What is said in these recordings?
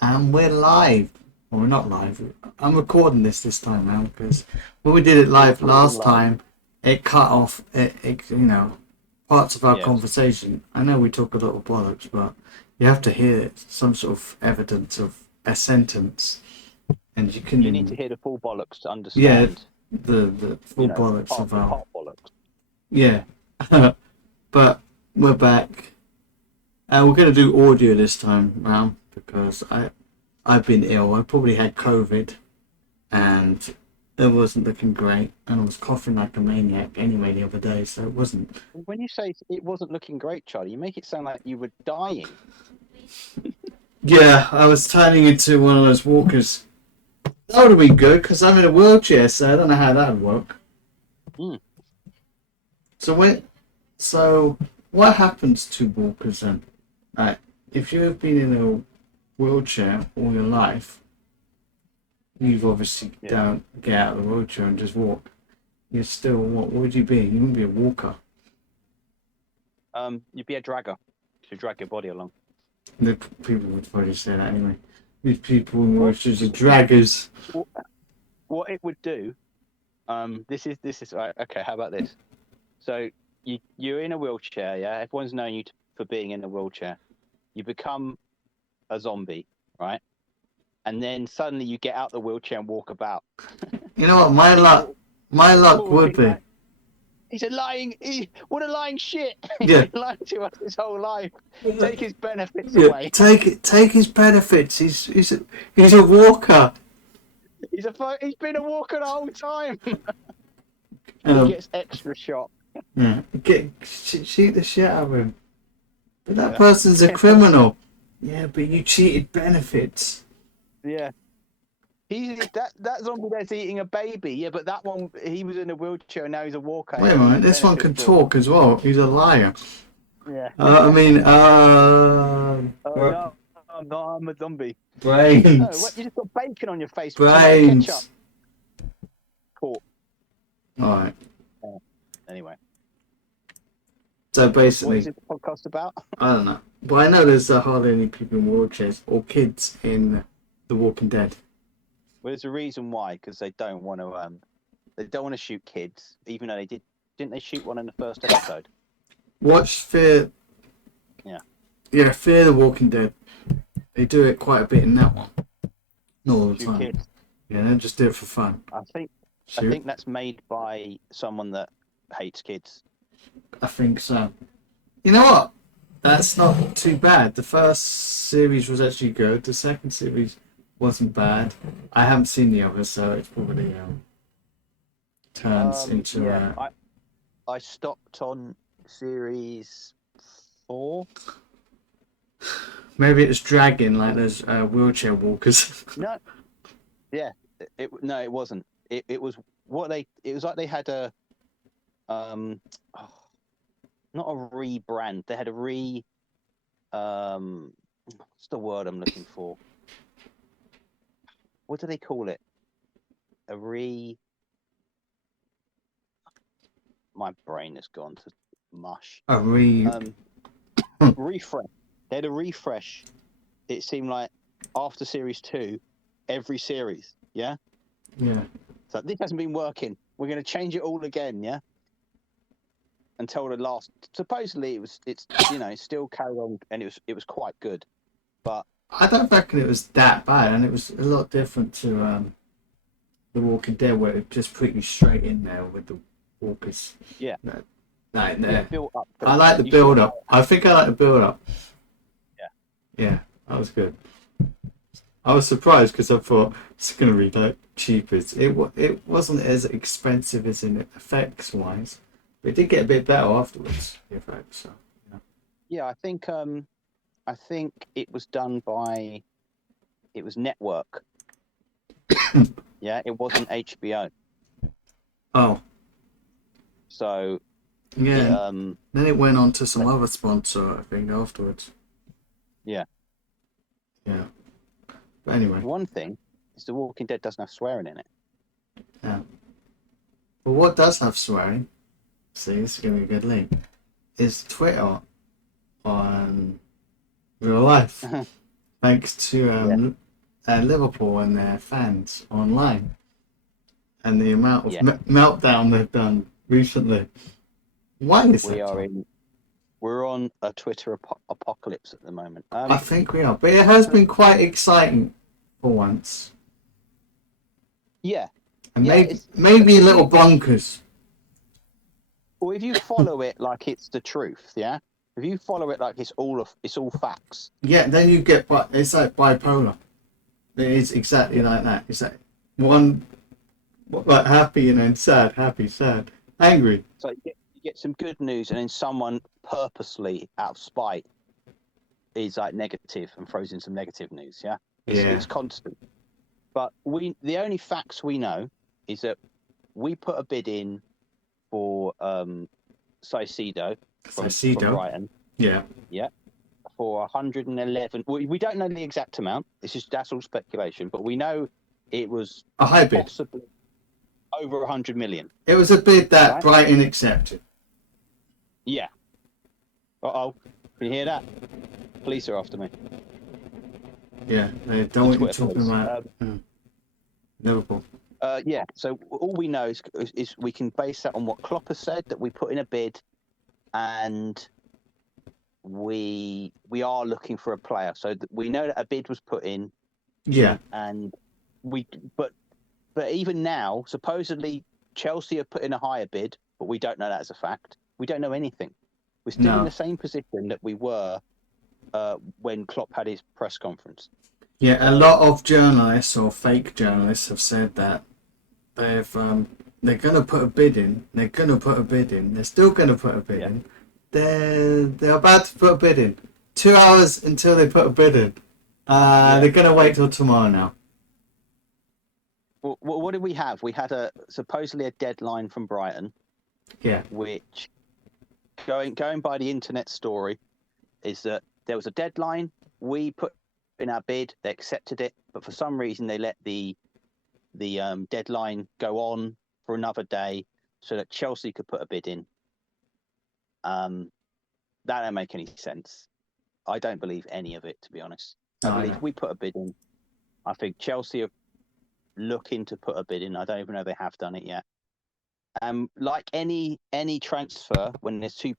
And we're live. Well, we're not live. I'm recording this time now because when we did it We're live recording last live. time, it cut off. Parts of our Yes. conversation. I know we talk a lot of bollocks, but you have to hear some sort of evidence of a sentence, and you You need to can, hear the full bollocks to yeah, understand, the full bollocks part of our, part bollocks. yeah. But we're back. We're gonna do audio this time round because I've been ill. I probably had COVID and it wasn't looking great. And I was coughing like a maniac anyway the other day, so it wasn't. When you say it wasn't looking great, Charlie, you make it sound like you were dying. Yeah, I was turning into one of those walkers. That would have been good because I'm in a wheelchair, so I don't know how that would work. Mm. So so what happens to walkers then? Right, if you have been in a wheelchair all your life, you've obviously Yeah. don't get out of the wheelchair and just walk. You're still what would you be? You wouldn't be a walker. You'd be a dragger to drag your body along. The people would probably say that anyway. These people in What wheelchairs are draggers. what it would do? This is right. Okay, how about this? So you're in a wheelchair, yeah. Everyone's known you for being in a wheelchair. You become a zombie, right? And then suddenly you get out the wheelchair and walk about. You know what? And My luck people will would be be. like, what a lying shit. He's Yeah, been lying to us his whole life. Take his benefits yeah. away. Take his benefits. He's a walker. He's been a walker the whole time. He Um, gets extra shot. yeah. Cheat the shit out of him. But that Yeah. person's a criminal. Yeah, but you cheated benefits. Yeah. That zombie there's eating a baby. Yeah, but that one he was in a wheelchair and now he's a walker Wait a and minute. his This one can benefits are talk as well. He's a liar. yeah. I mean, Oh no, I'm a zombie. Oh, what brains, you just got bacon on your face with tomato ketchup. brains. Cool. All right. Anyway, So what is basically, this podcast about? I don't know, but I know there's hardly any people in wheelchairs or kids in The Walking Dead. Well, there's a reason why, because they don't want to shoot kids, even though didn't they shoot one in the first episode? Watch Fear. Yeah. Yeah, Fear the Walking Dead. They do it quite a bit in that one. Not all the Shoot time. kids. Yeah, they just do it for fun. I think Shoot. that's made by someone that hates kids. I think so. You know what? That's not too bad. The first series was actually good. The second series wasn't bad. I haven't seen the other, so it's probably turns into Yeah, I stopped on series 4. maybe it's dragging like those wheelchair walkers. No, yeah, no, it wasn't. It was it was like they had a um, oh, not a rebrand. They had a what's the word I'm looking for? What do they call it? A My brain has gone to mush. A re. Refresh. They had a refresh. It seemed like after series 2, every series, yeah. Yeah. So this hasn't been working. We're going to change it all again, yeah. Until the last. Supposedly it's still carried on, and it was quite good, but I don't reckon it was that bad, and it was a lot different to The Walking Dead, where it just put you straight in there with the walkers. yeah, Like yeah, there. built up. I like the build up. I think I like the build up. Yeah. Yeah, that was good. I was surprised because I thought it's going to be like cheap. It wasn't as expensive as in effects wise, but it did get a bit better afterwards. The effects, so Yeah, I think it was done by. It was Network. Yeah, it wasn't HBO. oh So yeah, um, then it went on to some other sponsor, I think, afterwards. yeah. Yeah, but anyway, One thing is The Walking Dead doesn't have swearing in it. yeah. But what does have swearing? See, this is going to be a good link. Is Twitter on real life? thanks to Yeah. Liverpool and their fans online, and the amount of Yeah. meltdown they've done recently. Why is We that, are Tom? in. We're on a Twitter apocalypse at the moment. I think we are, but it has been quite exciting for once, Yeah. and Yeah. maybe a If little you bonkers. well, if you follow it like it's the truth, yeah. If you follow it like it's all facts. Yeah, then you get, it's like bipolar. It is exactly Yeah. like that. It's like one, like happy and then sad, happy, sad, angry. So you get some good news, and then someone purposely, out of spite, is like negative and throws in some negative news. Yeah, Yeah, it's constant. But the only facts we know is that we put a bid in for Caicedo from Caicedo. Brighton. Yeah, Yeah, for 111. We don't know the exact amount. That's all speculation, but we know it was a high bid. possibly over 100 million. It was a bid that Right? Brighton accepted. Yeah. Oh, can you hear that? Police are after me. Yeah, they The don't want you Twitter talking police. about Liverpool. Yeah. So all we know is we can base that on what Klopp has said, that we put in a bid, and we are looking for a player. So we know that a bid was put in, Yeah, and we but even now, supposedly Chelsea have put in a higher bid, but we don't know that as a fact. We don't know anything. We're still in no. the same position that we were when Klopp had his press conference. Yeah, a So lot of journalists or fake journalists have said that they're gonna put a bid in. They're gonna put a bid in. They're still gonna put a bid yeah, in. They're about to put a bid in. 2 hours until they put a bid in. yeah. They're gonna wait till tomorrow now. Well, what did we have? We had supposedly a deadline from Brighton, Yeah, which going by the internet story is that there was a deadline. We put in our bid, they accepted it, but for some reason they let the deadline go on for another day so that Chelsea could put a bid in. That don't make any sense. I don't believe any of it, to be honest. I I believe know. we put a bid in. I think Chelsea are looking to put a bid in. I don't even know if they have done it yet. Like any transfer, when there's two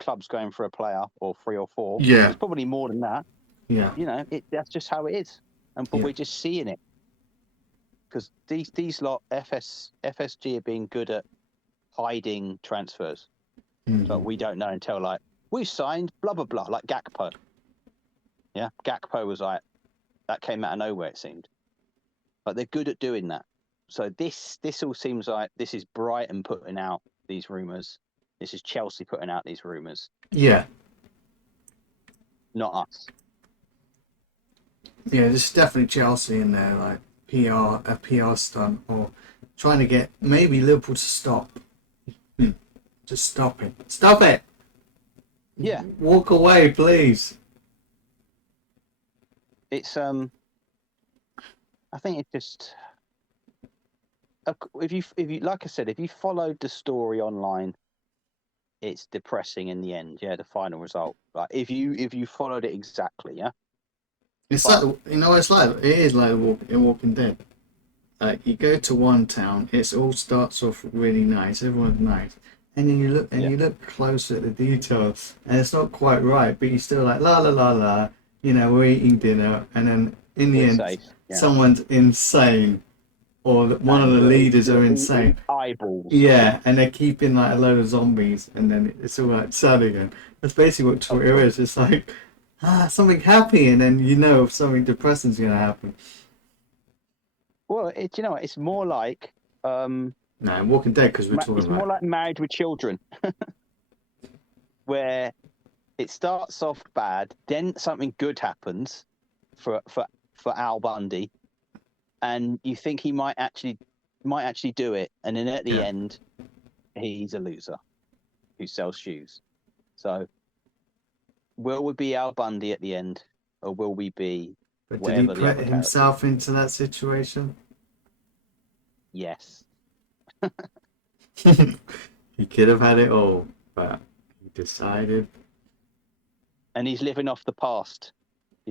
clubs going for a player, or three or four, Yeah, there's probably more than that. yeah, That's just how it is, but yeah. we're just seeing it because these lot FSG are being good at hiding transfers, but Hmm. we don't know until like we signed blah blah blah, like Gakpo. Yeah, Gakpo was like that came out of nowhere, it seemed, but they're good at doing that. So this all seems like this is Brighton putting out these rumors. This is Chelsea putting out these rumors, Yeah, not us. yeah. This is definitely Chelsea in there, like a PR stunt, or trying to get maybe Liverpool to stop. Just stop it. Stop it. Yeah, Walk away, please. it's I think it's just if you like I said, if you followed the story online, it's depressing in the end. Yeah, the final result. Like if you followed it exactly, yeah. It's But like it's like it is like Walking Dead. Like you go to one town, it all starts off really nice, everyone's nice, and then yeah, you look closer at the details, and it's not quite right, but you're still like la la la la, we're eating dinner, and then in the we're end, safe. Yeah, someone's insane, or one of and the leaders you're are eating insane. eyeballs. Yeah, and they're keeping like a load of zombies, and then it's all like sad again. That's basically what Of Twitter course. is. It's like something happy, and then something depressing's gonna happen. Well, you know what? It's more like No, I'm Walking Dead because we're talking it's more about. like Married with Children, where it starts off bad, then something good happens for Al Bundy, and you think he might actually do it, and then at the Yeah. end, he's a loser who sells shoes. So, will we be Al Bundy at the end, or will we be But did he whatever the put other character is? himself into that situation? Yes. He could have had it all, but he decided. And he's living off the past.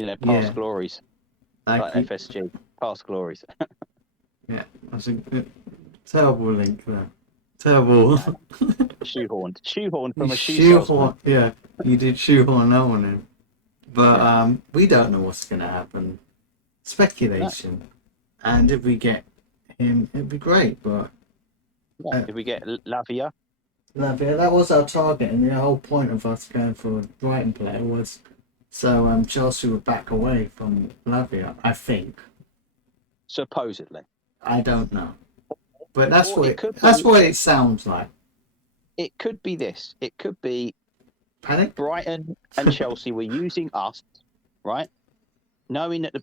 past Yeah, glories, like like FSG, past glories. yeah, that's a terrible link there. Terrible. No, shoehorned You from a shoe salesman. shoehorn, yeah, you did shoehorn that one in. But Yeah. we don't know what's going to happen. No, Speculation. And if we get him, it'd be great. But no. uh, If we get Lavia, Lavia, that was our target, and the whole point of us going for a Brighton player was so Chelsea would back away from Lavia. I think. supposedly, I don't know, but that's or what it could that's be, what it sounds like. it could be this. It could be Panic? Brighton and Chelsea were using us, right? Knowing that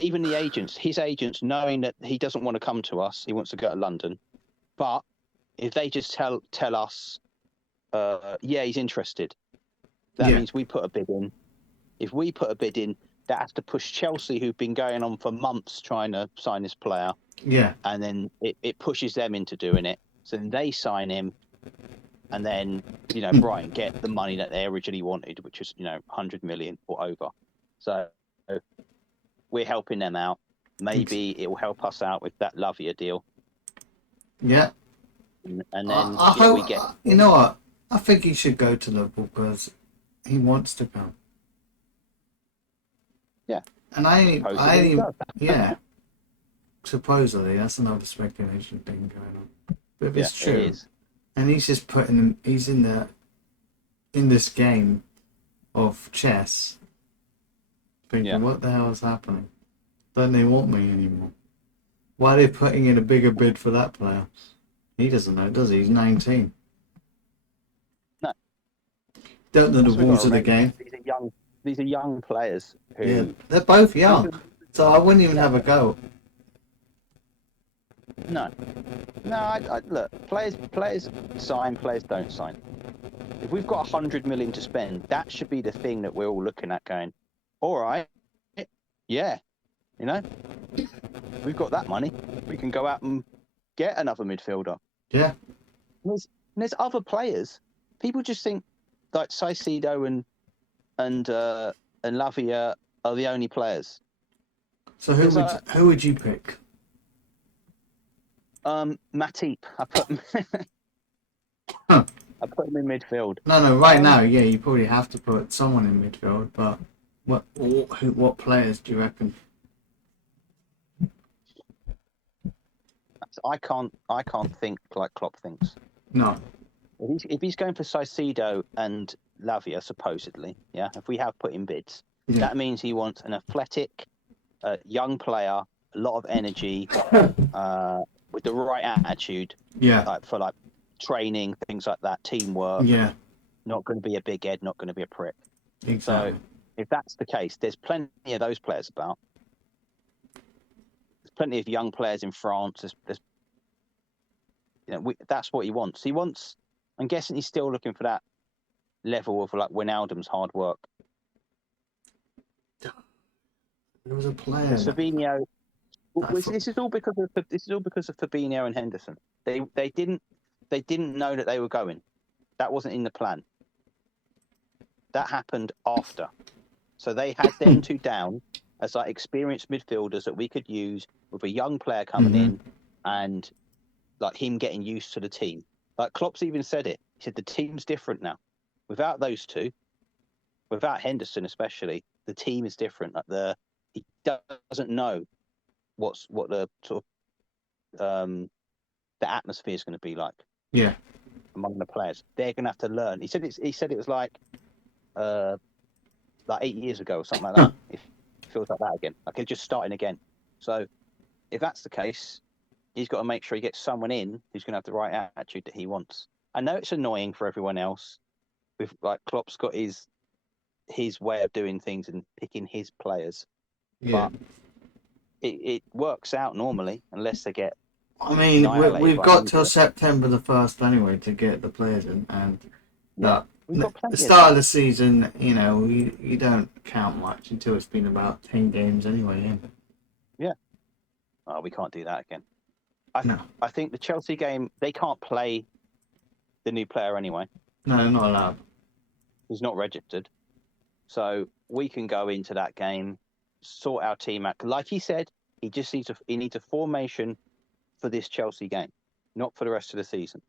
even the agents, his agents, knowing that he doesn't want to come to us, he wants to go to London. But if they just tell us, yeah, he's interested, that Yeah, means we put a bid in. If we put a bid in, that has to push Chelsea, who've been going on for months trying to sign this player, yeah, and then it pushes them into doing it. So then they sign him, and then Brighton get the money that they originally wanted, which was 100 million or over. So we're helping them out. Maybe it will help us out with that Lavia deal, yeah. and then I we hope. get You know what? I think he should go to Liverpool because he wants to come. yeah. And I Supposedly he ain't, does. yeah. Supposedly, that's another speculation thing going on. But if Yeah, it's it true, is. and he's just putting him, he's in this game of chess, Yeah. thinking, what the hell is happening? Don't they want me anymore? Why are they putting in a bigger bid for that player? He doesn't know, does he? He's 19. No, Don't know the that's what we got rules to of the remember. game. These are young players Yeah, who they're both young. even So I wouldn't even have a go. no. I look, players sign, players don't sign. If we've got 100 million to spend, that should be the thing that we're all looking at going, all right, yeah, we've got that money. We can go out and get another midfielder. Yeah. There's other players. People just think like Caicedo and Lavia are the only players. So who would you pick? Matip, I put him, Huh. I put him in midfield. No, right now, yeah, you probably have to put someone in midfield, but what players do you reckon? I can't think like Klopp thinks. No. If he's going for Caicedo and Lavia, supposedly, yeah, if we have put in bids, Yeah. that means he wants an athletic, young player, a lot of energy, with the right attitude, Yeah. for training, things like that, teamwork. Yeah. Not going to be a big head, not going to be a prick. Exactly. So if that's the case, there's plenty of those players about. There's plenty of young players in France. There's that's what he wants. I'm guessing he's still looking for that level of like Wijnaldum's hard work. There was a player. Fabinho. This is all because of Fabinho and Henderson. They didn't know that they were going. That wasn't in the plan. That happened after. So they had them two down as like experienced midfielders that we could use with a young player coming in and like him getting used to the team. Like Klopp's even said it. He said the team's different now. Without those two, without Henderson especially, the team is different. Like he doesn't know what the sort of the atmosphere is going to be like. Yeah. Among the players, they're going to have to learn. He said it was like 8 years ago or something like that. It feels like that again. Like it's just starting again. So if that's the case, he's got to make sure he gets someone in who's going to have the right attitude that he wants. I know it's annoying for everyone else. With like Klopp's got his way of doing things and picking his players, Yeah. but it works out normally unless they get. I mean, we've by got an till injury. September the 1st anyway to get the players in, and We've got the plenty start of the season, you don't count much until it's been about 10 games anyway. Yeah. Oh, we can't do that again. No. I think the Chelsea game, they can't play the new player anyway. No, they're not allowed. He's not registered. So we can go into that game, sort our team out. Like he said, he needs a formation for this Chelsea game, not for the rest of the season.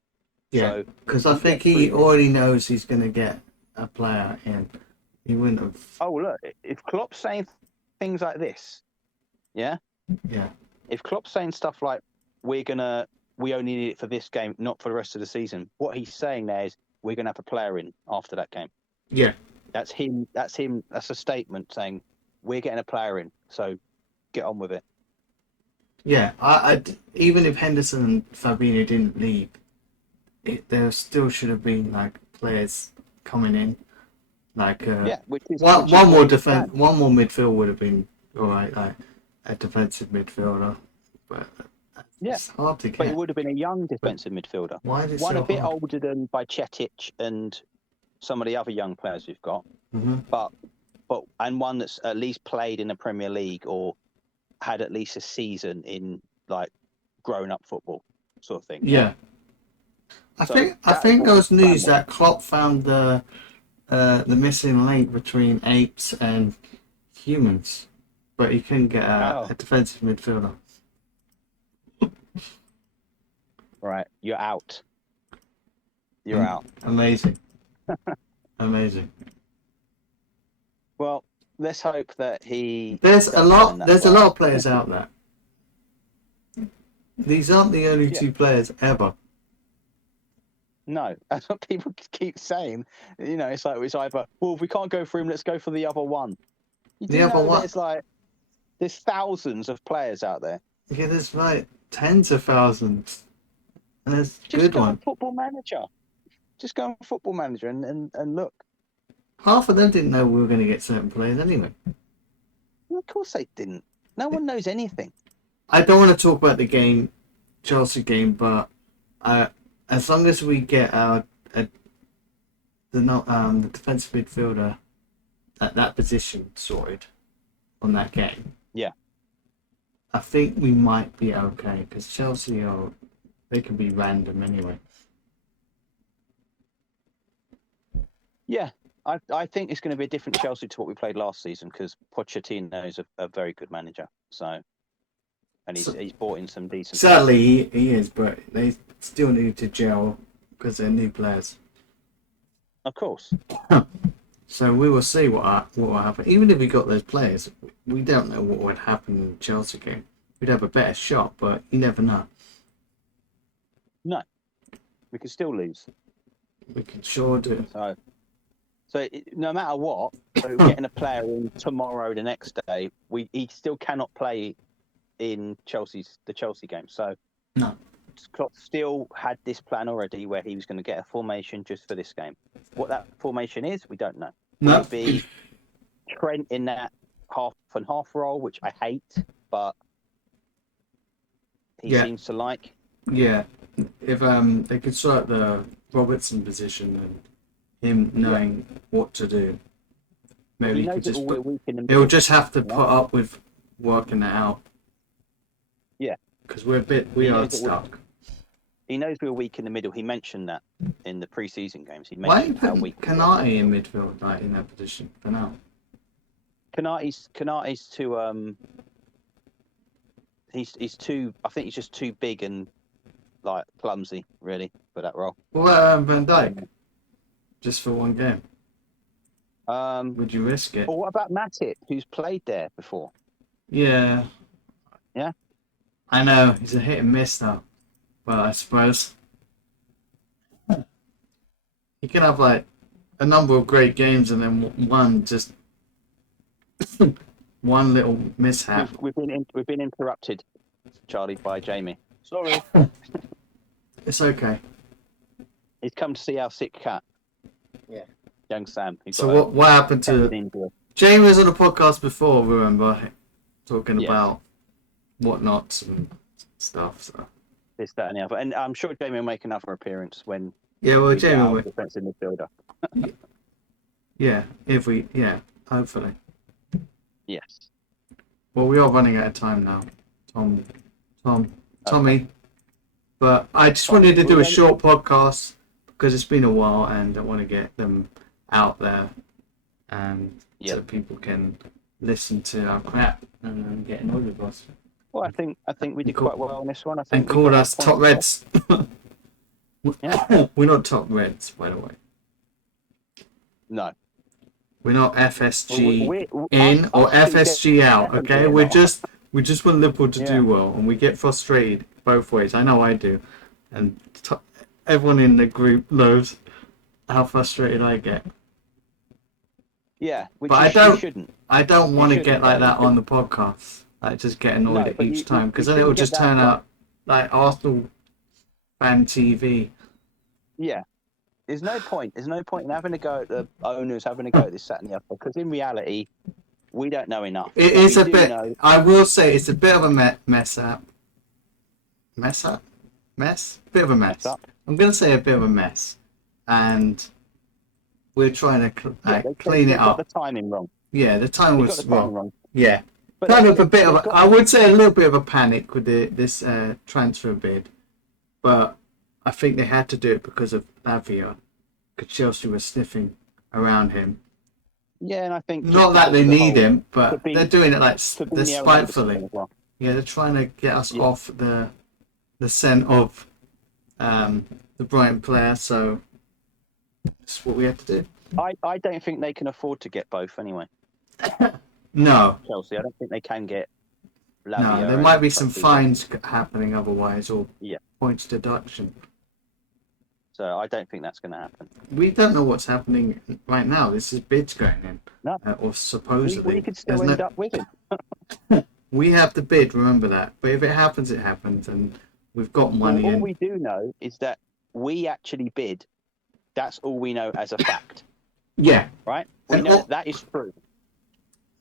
Yeah, So because if I we think get he through this- already knows he's going to get a player in. He wouldn't have. Oh, look, if Klopp's saying things like this, yeah? Yeah. If Klopp's saying stuff like, we only need it for this game, not for the rest of the season, what he's saying there is, we're going to have a player in after that game. Yeah. That's him. That's a statement saying, we're getting a player in, so get on with it. Yeah. Even if Henderson and Fabinho didn't leave, there still should have been like players coming in. Like Which is one more what defense, one more midfield would have been all right. Like a defensive midfielder, but it's hard to get. But it would have been a young defensive midfielder. Why is it One so a bit hard? older than Bajcetic and some of the other young players we've got, Mm-hmm. but one that's at least played in the Premier League or had at least a season in like grown-up football sort of thing. Yeah. I think there was news that Klopp found the missing link between apes and humans, but he couldn't get a defensive midfielder. Right, you're out. You're out. Amazing. Amazing. Well, let's hope that he. There's a lot of players out there. These aren't the only two players ever. No, that's what people keep saying. You know, it's either, well, if we can't go for him, let's go for the other one. The other one. It's like there's thousands of players out there. Yeah, there's like tens of thousands, and there's just good go ones. On Football Manager. Just go on Football Manager and look. Half of them didn't know we were going to get certain players anyway. Well, of course they didn't. No one knows anything. I don't want to talk about the Chelsea game, but as long as we get the defensive midfielder at that position sorted on that game, I think we might be okay because Chelsea they can be random anyway. Yeah, I think it's going to be a different Chelsea to what we played last season because Pochettino is a very good manager. So, and he's brought in some decent. Sadly, he is, but they still need to gel because they're new players. Of course. So we will see what will happen. Even if we got those players, we don't know what would happen in the Chelsea game. We'd have a better shot, but you never know. No, we could still lose. We could sure do. So no matter what, getting a player in tomorrow, the next day, he still cannot play in the Chelsea game. So no, Klopp still had this plan already where he was going to get a formation just for this game. What that formation is, we don't know. No. Will it be Trent in that half and half role, which I hate, but he seems to like. Yeah, if they could sort the Robertson position and him knowing what to do, maybe he could just. He'll just have to put up with working it out. Yeah, because we are stuck. He knows we're weak in the middle. He mentioned that in the pre-season games. He Why mentioned how weak. Kanate in midfield, like in that position for now? Kanate's too. He's too. I think he's just too big and like clumsy, really, for that role. Well, Van Dijk, just for one game. Would you risk it? Or what about Matip, who's played there before? Yeah. Yeah. I know he's a hit and miss though, but I suppose he can have like a number of great games and then one just one little mishap. We've been interrupted, Charlie, by Jamie. Sorry. It's okay. He's come to see our sick cat. Yeah. Young Sam. So what happened to Jamie was on the podcast before, remember, talking about whatnots and stuff. So this, that, and the other. And I'm sure Jamie will make another appearance when. Yeah, well, Jamie will. Defensive midfielder. Hopefully. Yes. Well, we are running out of time now, Tommy. But I just wanted to do a short podcast because it's been a while and I want to get them out there. And Yeah. so people can listen to our crap and get annoyed with us. Well, I think we did Cool. quite well on this one. I And think we call got our us points top across. reds. Yeah. We're not top reds, by the way. No. We're not FSG We in or us two FSG out. definitely Okay, are not. we just want Liverpool to Yeah. do well, and we get frustrated both ways. I know I do, and everyone in the group knows how frustrated I get. Yeah. Which But you shouldn't. I don't You want to shouldn't, get like though. that on the podcast. Like just get annoyed No, at but each time, because you then it will shouldn't get just that. turn out like Arsenal fan TV. Yeah. There's no point. There's no point in having to go at the owners, having to go at this, that, and the other. Because in reality, we don't know enough. It What is we a do bit. know. I will say it's a bit of a mess up. Mess up? Mess? Bit of a mess. Up. I'm going to say a bit of a mess. And we're trying to clean They it got up. the timing wrong. Yeah, the time They was got the timing wrong. Yeah. But Kind of a bit of got, I would say a little bit of a panic with this transfer bid. But I think they had to do it because of Lavia. Because Chelsea was sniffing around him. Yeah, and I think Not that they need him, but be, they're doing it like they're spitefully. Well. Yeah, they're trying to get us off the scent of the Brighton player, so that's what we have to do. I don't think they can afford to get both anyway. No. Chelsea, I don't think they can get Lavia. No, there might be some fines happening otherwise, or yeah. points deduction. So I don't think that's going to happen. We don't know what's happening right now. This is bids going in. No. Or supposedly. We could still end up with him. We have the bid, remember that. But if it happens, it happens, and we've got money. All we do know is that we actually bid. That's all we know as a fact. Yeah. Right? We know that is true.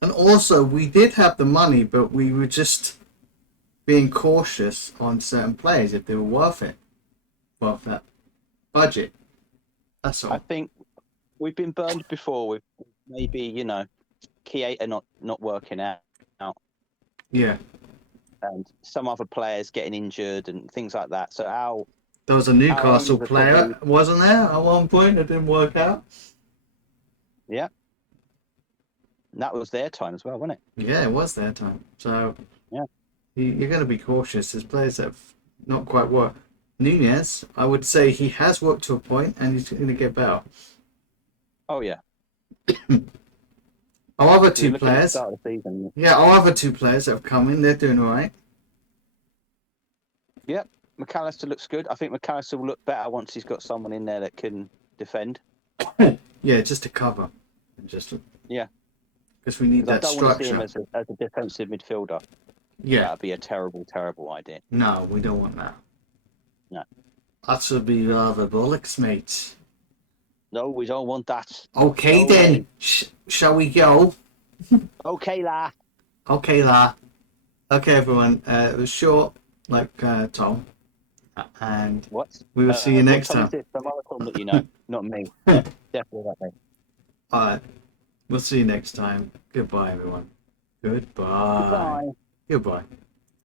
And also, we did have the money, but we were just being cautious on certain players if they were worth it. Worth that budget. That's all. I think we've been burned before with maybe, Caicedo not working out. Yeah. And some other players getting injured and things like that. So there was a Newcastle player, wasn't there, at one point that didn't work out? Yeah. And that was their time as well, wasn't it? Yeah, it was their time. So yeah, you're going to be cautious. There's players that have not quite worked. Nunez, I would say he has worked to a point and he's going to get better. Oh, yeah. Our other two players. Start of the season, yeah, our other two players that have come in, they're doing all right. Yep. McAllister looks good. I think McAllister will look better once he's got someone in there that can defend. Yeah, just to cover. Yeah. Because we need that structure. I don't want to see him as a defensive midfielder. Yeah. That'd be a terrible, terrible idea. No, we don't want that. No. That would be rather bollocks, mate. No, we don't want that. Okay, no then. Shall we go? Okay, la. Okay, la. Okay, everyone. It was short, like Tom. And what? We will see you next time. Some other Tom that you know, not me. Definitely not me. All right. We'll see you next time. Goodbye, everyone. Goodbye. Goodbye. Goodbye.